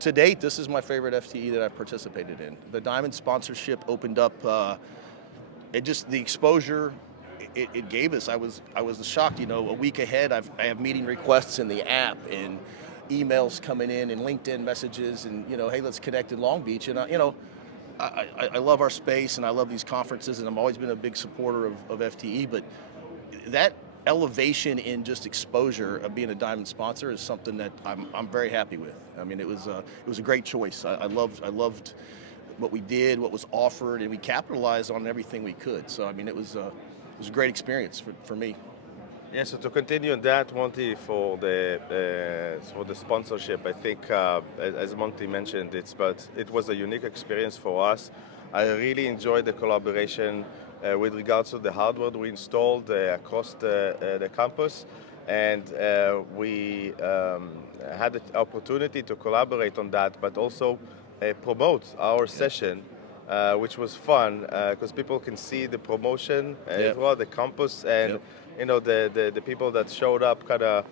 To date, this is my favorite FTE that I've participated in. The Diamond sponsorship opened up, it just, the exposure it gave us, I was shocked. You know, a week ahead, I have meeting requests in the app and emails coming in and LinkedIn messages and, you know, hey, let's connect in Long Beach. And, I love our space and I love these conferences and I've always been a big supporter of FTE, but that elevation in just exposure of being a Diamond sponsor is something that I'm very happy with. I mean, it was a great choice. I loved what we did, what was offered, and we capitalized on everything we could. So I mean, it was a great experience for me. Yeah, so to continue on that, Monty, for the sponsorship, I think, as Monty mentioned, it was a unique experience for us. I really enjoyed the collaboration with regards to the hardware we installed across the campus, and we had the opportunity to collaborate on that, but also promote our session. Which was fun because people can see the promotion throughout the campus, and you know the people that showed up kind of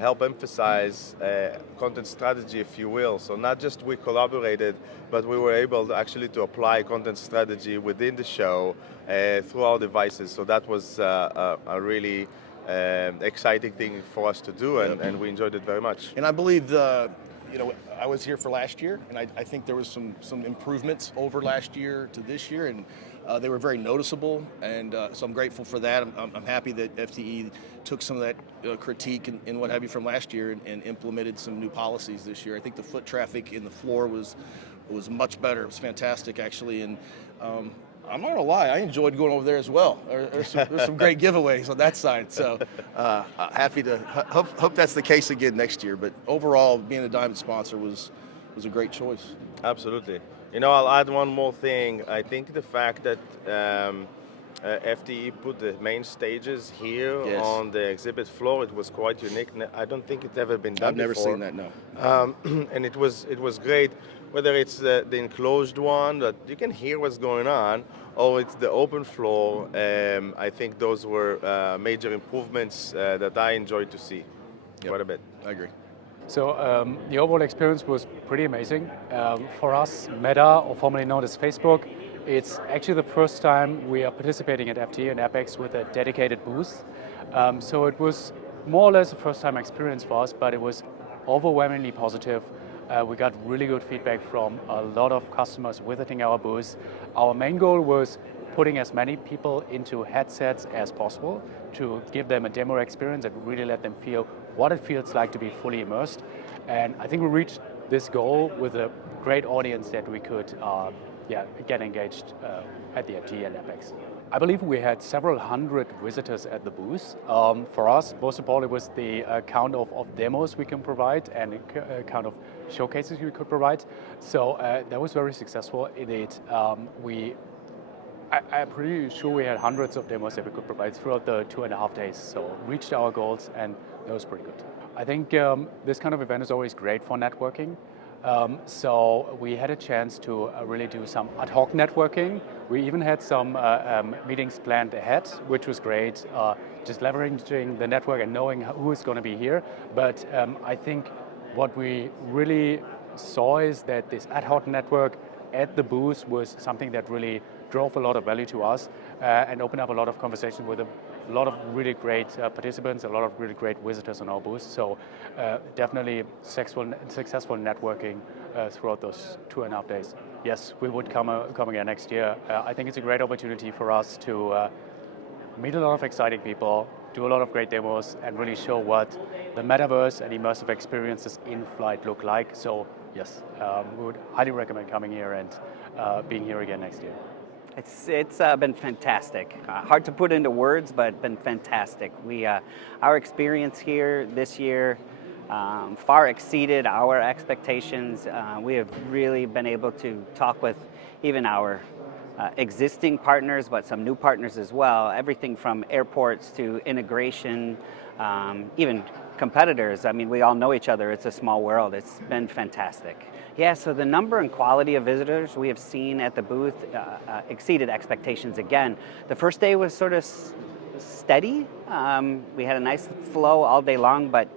help emphasize content strategy, if you will. So not just we collaborated, but we were able to actually to apply content strategy within the show through our devices. So that was a really exciting thing for us to do, and we enjoyed it very much. And I believe I was here for last year, and I think there was some improvements over last year to this year, and they were very noticeable, and so I'm grateful for that. I'm happy that FTE took some of that critique and what have you from last year and implemented some new policies this year. I think the foot traffic in the floor was much better. It was fantastic, actually, and I'm not gonna lie, I enjoyed going over there as well. There's some great giveaways on that side, so happy to hope that's the case again next year. But overall, being a Diamond sponsor was a great choice. Absolutely. You know, I'll add one more thing. I think the fact that FTE put the main stages here on the exhibit floor, it was quite unique. I don't think it's ever been done before. I've never seen that, no. And it was great, whether it's the enclosed one that you can hear what's going on, or it's the open floor. I think those were major improvements that I enjoyed to see quite a bit. I agree. So the overall experience was pretty amazing. For us, Meta, or formerly known as Facebook, it's actually the first time we are participating at FTE and Apex with a dedicated booth. So it was more or less a first-time experience for us, but it was overwhelmingly positive. We got really good feedback from a lot of customers visiting our booth. Our main goal was putting as many people into headsets as possible to give them a demo experience and really let them feel what it feels like to be fully immersed. And I think we reached this goal with a great audience that we could get engaged at the FTE and Apex. I believe we had several hundred visitors at the booth. For us, most importantly was the count of demos we can provide and the count of showcases we could provide. So that was very successful. Indeed, I'm pretty sure we had hundreds of demos that we could provide throughout the 2.5 days. So reached our goals, and that was pretty good. I think this kind of event is always great for networking. So we had a chance to really do some ad hoc networking. We even had some meetings planned ahead, which was great, just leveraging the network and knowing who is going to be here. But I think what we really saw is that this ad hoc network at the booth was something that really drove a lot of value to us and opened up a lot of conversation with a lot of really great participants, a lot of really great visitors on our booth. So definitely successful networking throughout those 2.5 days. Yes, we would come again next year. I think it's a great opportunity for us to meet a lot of exciting people, do a lot of great demos, and really show what the metaverse and immersive experiences in flight look like. So yes, we would highly recommend coming here and being here again next year. It's been fantastic. Hard to put into words, but been fantastic. Our experience here this year far exceeded our expectations. We have really been able to talk with even our existing partners, but some new partners as well. Everything from airports to integration, even competitors. I mean, we all know each other. It's a small world. It's been fantastic. Yeah, so the number and quality of visitors we have seen at the booth exceeded expectations again. The first day was sort of steady. We had a nice flow all day long, but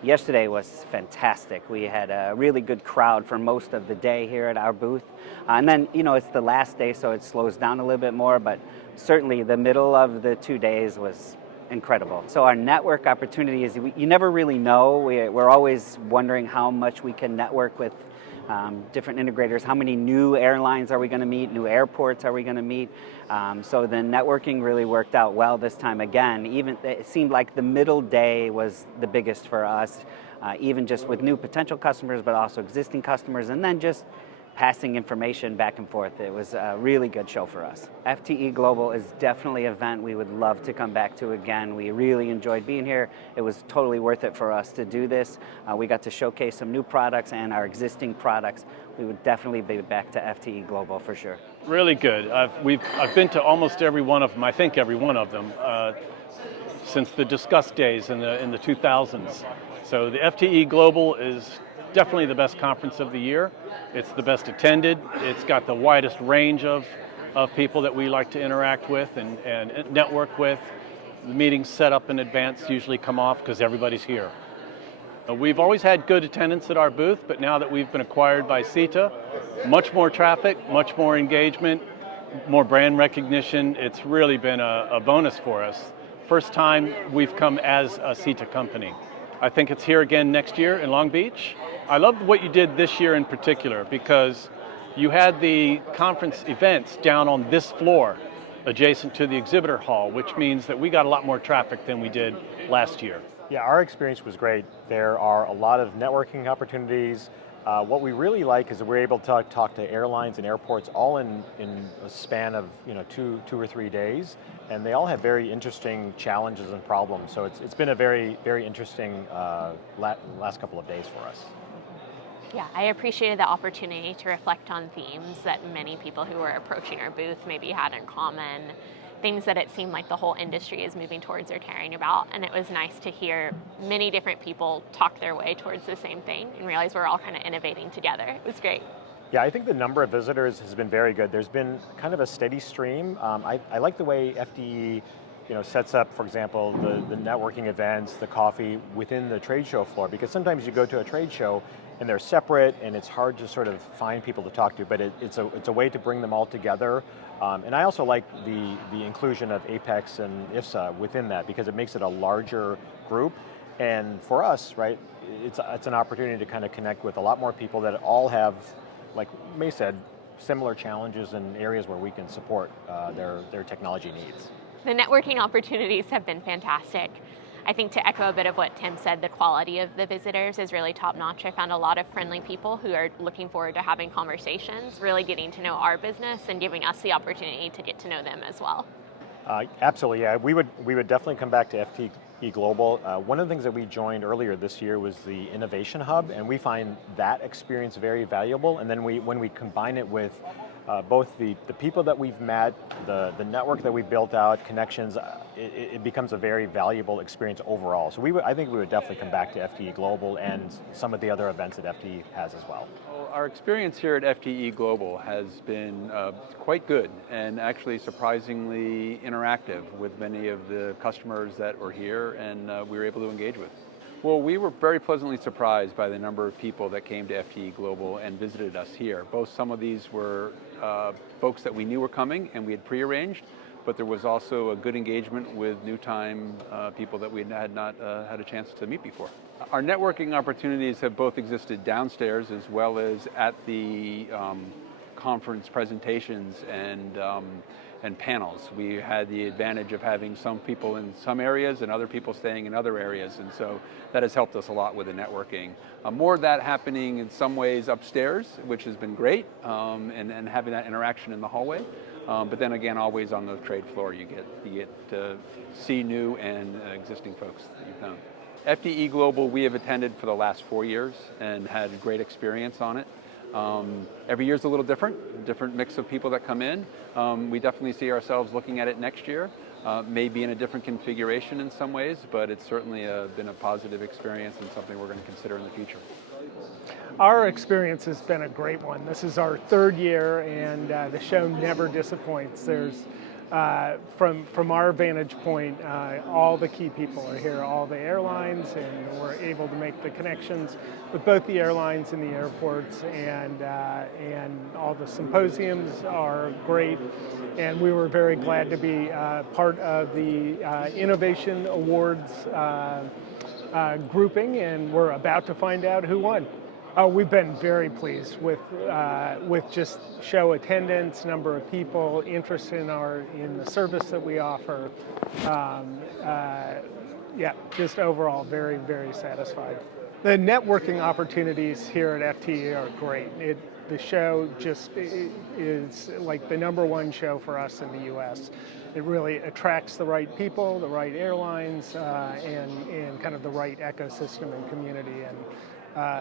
Yesterday was fantastic. We had a really good crowd for most of the day here at our booth. And then, it's the last day, so it slows down a little bit more, but certainly the middle of the 2 days was incredible. So our network opportunity is, you never really know. We're always wondering how much we can network with different integrators. How many new airlines are we going to meet? New airports are we going to meet? So the networking really worked out well this time again. Even it seemed like the middle day was the biggest for us, even just with new potential customers, but also existing customers, and then just passing information back and forth. It was a really good show for us. FTE Global is definitely an event we would love to come back to again. We really enjoyed being here. It was totally worth it for us to do this. We got to showcase some new products and our existing products. We would definitely be back to FTE Global for sure. Really good. I've been to almost every one of them, I think every one of them, since the Discuss days in the 2000s. So the FTE Global is definitely the best conference of the year. It's the best attended. It's got the widest range of people that we like to interact with and network with. The meetings set up in advance usually come off because everybody's here. We've always had good attendance at our booth, but now that we've been acquired by CETA, much more traffic, much more engagement, more brand recognition. It's really been a bonus for us. First time we've come as a CETA company. I think it's here again next year in Long Beach. I loved what you did this year in particular because you had the conference events down on this floor adjacent to the exhibitor hall, which means that we got a lot more traffic than we did last year. Yeah, our experience was great. There are a lot of networking opportunities. What we really like is that we're able to talk to airlines and airports all in a span of two or 3 days, and they all have very interesting challenges and problems. So it's been a very, very interesting last couple of days for us. Yeah, I appreciated the opportunity to reflect on themes that many people who were approaching our booth maybe had in common, things that it seemed like the whole industry is moving towards or caring about. And it was nice to hear many different people talk their way towards the same thing and realize we're all kind of innovating together. It was great. Yeah, I think the number of visitors has been very good. There's been kind of a steady stream. I like the way FDE sets up, for example, the networking events, the coffee within the trade show floor, because sometimes you go to a trade show and they're separate and it's hard to sort of find people to talk to, but it's a way to bring them all together. And I also like the inclusion of Apex and IFSA within that because it makes it a larger group. And for us, right, it's an opportunity to kind of connect with a lot more people that all have, like May said, similar challenges and areas where we can support their technology needs. The networking opportunities have been fantastic. I think to echo a bit of what Tim said, the quality of the visitors is really top-notch. I found a lot of friendly people who are looking forward to having conversations, really getting to know our business and giving us the opportunity to get to know them as well. Absolutely, yeah. We would definitely come back to FTE Global. One of the things that we joined earlier this year was the Innovation Hub, and we find that experience very valuable. And then when we combine it with both the people that we've met, the network that we've built out, connections, it becomes a very valuable experience overall. So I think we would definitely come back to FTE Global and some of the other events that FTE has as well. Our experience here at FTE Global has been quite good and actually surprisingly interactive with many of the customers that were here and we were able to engage with. Well, we were very pleasantly surprised by the number of people that came to FTE Global and visited us here. Both some of these were folks that we knew were coming and we had prearranged, but there was also a good engagement with new time people that we had not had a chance to meet before. Our networking opportunities have both existed downstairs as well as at the conference presentations and panels. We had the advantage of having some people in some areas and other people staying in other areas, and so that has helped us a lot with the networking. More of that happening in some ways upstairs, which has been great, and having that interaction in the hallway. But then again, always on the trade floor, you get to see new and existing folks that you've known. FTE Global we have attended for the last 4 years and had great experience on it. Every year is a little different mix of people that come in. We definitely see ourselves looking at it next year, maybe in a different configuration in some ways, but it's certainly been a positive experience and something we're going to consider in the future. Our experience has been a great one. This is our 3rd year and the show never disappoints. There's from our vantage point, all the key people are here, all the airlines, and we're able to make the connections with both the airlines and the airports, and all the symposiums are great. And we were very glad to be part of the Innovation Awards grouping, and we're about to find out who won. We've been very pleased with just show attendance, number of people, interest in the service that we offer. Yeah, just overall very, very satisfied. The networking opportunities here at FTE are great. The show just is like the #1 show for us in the U.S. It really attracts the right people, the right airlines, and kind of the right ecosystem and community. And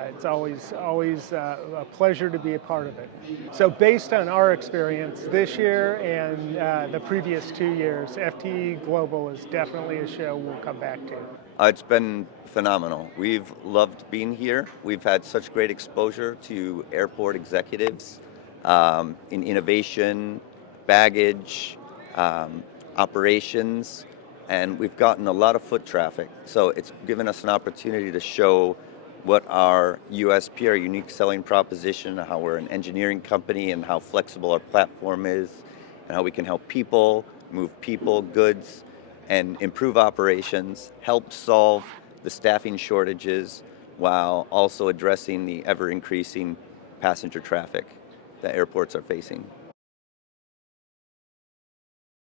it's always a pleasure to be a part of it. So based on our experience this year and the previous 2 years, FTE Global is definitely a show we'll come back to. It's been phenomenal. We've loved being here. We've had such great exposure to airport executives in innovation, baggage, operations, and we've gotten a lot of foot traffic. So it's given us an opportunity to show what our USP, our unique selling proposition, how we're an engineering company, and how flexible our platform is, and how we can help people, move people, goods, and improve operations, help solve the staffing shortages while also addressing the ever-increasing passenger traffic that airports are facing.